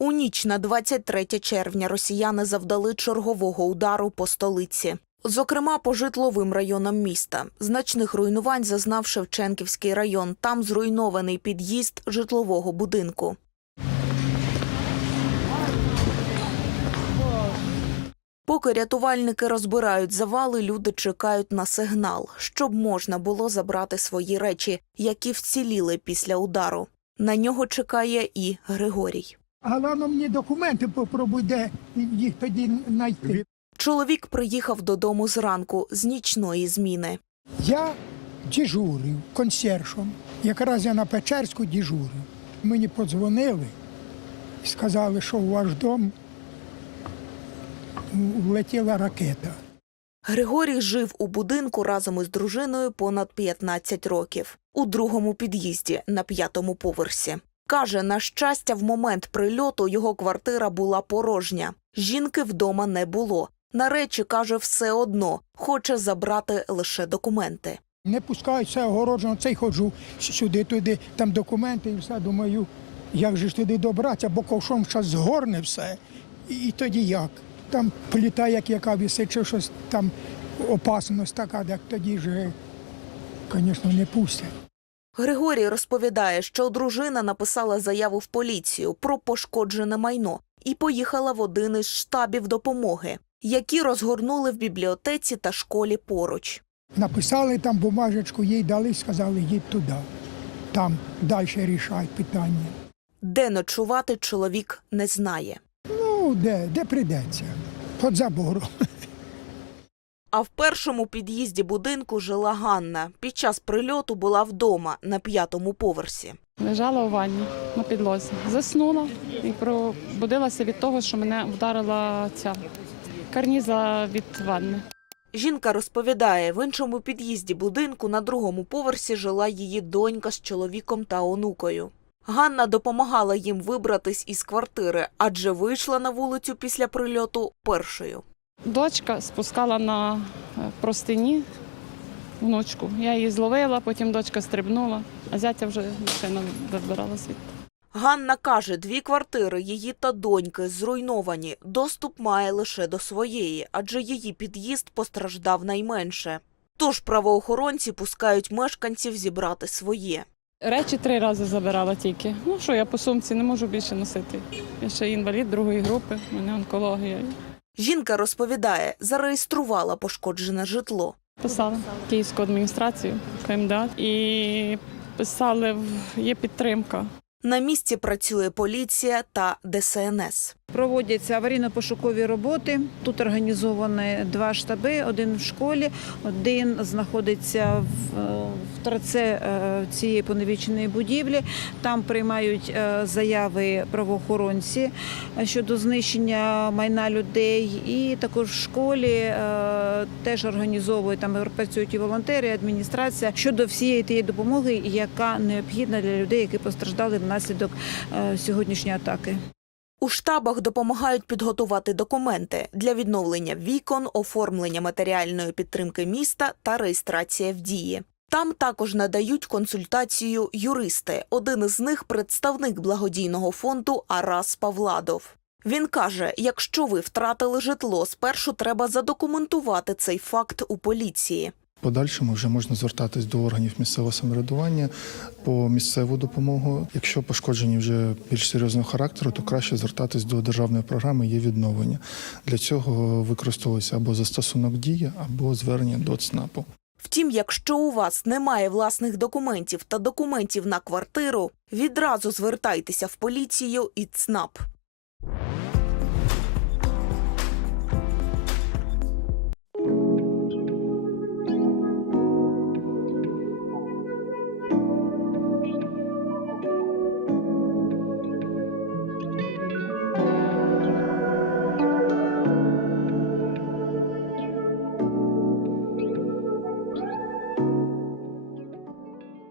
У ніч на 23 червня росіяни завдали чергового удару по столиці. Зокрема, по житловим районам міста. Значних руйнувань зазнав Шевченківський район. Там зруйнований під'їзд житлового будинку. Поки рятувальники розбирають завали, люди чекають на сигнал, щоб можна було забрати свої речі, які вціліли після удару. На нього чекає і Григорій. Головне мені документи попробуй, де їх тоді знайти. Чоловік приїхав додому зранку з нічної зміни. Я дежурив консьержем. Якраз я на Печерську дежурив. Мені подзвонили і сказали, що у ваш дом влетіла ракета. Григорій жив у будинку разом із дружиною понад 15 років у другому під'їзді на п'ятому поверсі. Каже, на щастя, в момент прильоту його квартира була порожня. Жінки вдома не було. На речі каже, все одно хоче забрати лише документи. Не пускають все огороджено, цей ходжу сюди, туди, там документи і все. Думаю, як же ж туди добратися, бо ковшом зараз згорне все. І, тоді як? Там пліта, як яка висить, чи щось там опасність така, так тоді вже, звісно, не пустять. Григорій розповідає, що дружина написала заяву в поліцію про пошкоджене майно і поїхала в один із штабів допомоги, які розгорнули в бібліотеці та школі поруч. Написали там бумажечку, їй дали, сказали, їдь туди. Там далі рішать питання. Де ночувати чоловік не знає. Ну, де, де прийдеться? Під забором. А в першому під'їзді будинку жила Ганна. Під час прильоту була вдома на п'ятому поверсі. Лежала у ванні на підлозі. Заснула і пробудилася від того, що мене вдарила ця карніза від ванни. Жінка розповідає, в іншому під'їзді будинку на другому поверсі жила її донька з чоловіком та онукою. Ганна допомагала їм вибратись із квартири, адже вийшла на вулицю після прильоту першою. Дочка спускала на е, простині внучку. Я її зловила, потім дочка стрибнула, а зятя вже дитина вибирала звідти. Ганна каже, дві квартири її та доньки зруйновані. Доступ має лише до своєї, адже її під'їзд постраждав найменше. Тож правоохоронці пускають мешканців зібрати своє. Речі три рази забирала тільки. Ну що, я по сумці не можу більше носити. Я ще інвалід другої групи, у мене онкологія. Жінка розповідає, зареєструвала пошкоджене житло. Писала Київську адміністрацію КМДА і писали, є підтримка. На місці працює поліція та ДСНС. Проводяться аварійно-пошукові роботи. Тут організовані два штаби: один в школі, один знаходиться в, е, в торце е, цієї поневіченої будівлі. Там приймають е, заяви правоохоронці щодо знищення майна людей. І також в школі теж організовують там працюють і волонтери, і адміністрація щодо всієї тієї допомоги, яка необхідна для людей, які постраждали внаслідок сьогоднішньої атаки. У штабах допомагають підготувати документи для відновлення вікон, оформлення матеріальної підтримки міста та реєстрація в дії. Там також надають консультацію юристи. Один із них представник благодійного фонду Арас Павладов. Він каже: якщо ви втратили житло, спершу треба задокументувати цей факт у поліції. Подальшому вже можна звертатись до органів місцевого самоврядування по місцеву допомогу. Якщо пошкоджені вже більш серйозного характеру, то краще звертатись до державної програми є відновлення. Для цього використовується або застосунок дії, або звернення до ЦНАПу. Втім, якщо у вас немає власних документів та документів на квартиру, відразу звертайтеся в поліцію і ЦНАП.